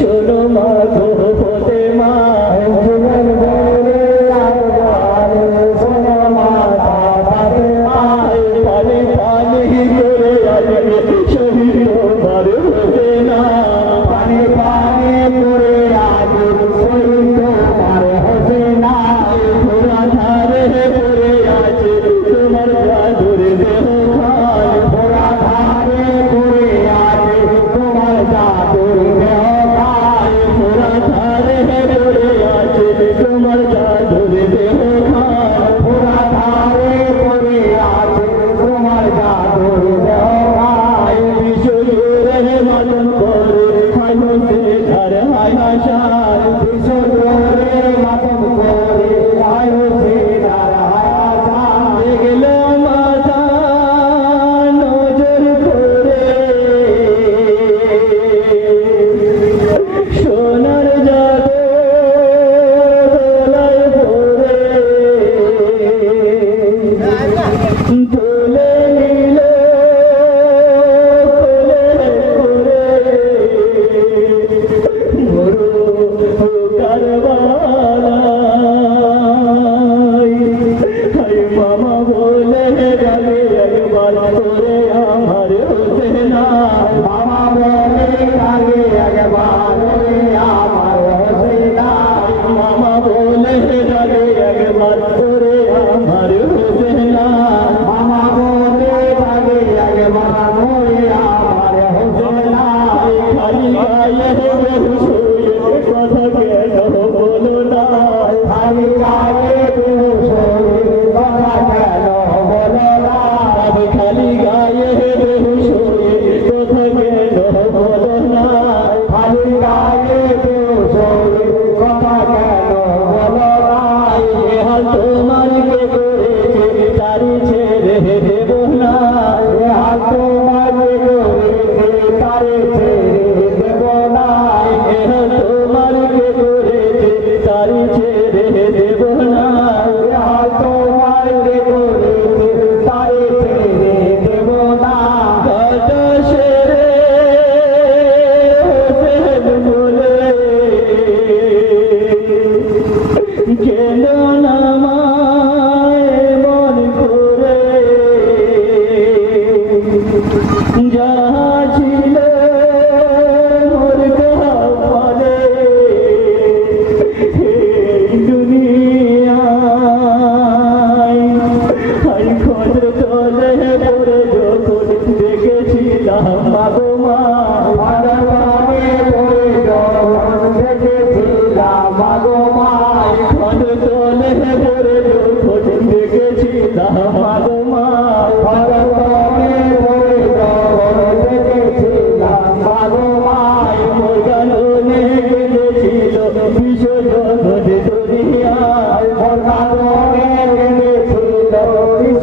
শোনো Madho Thank you.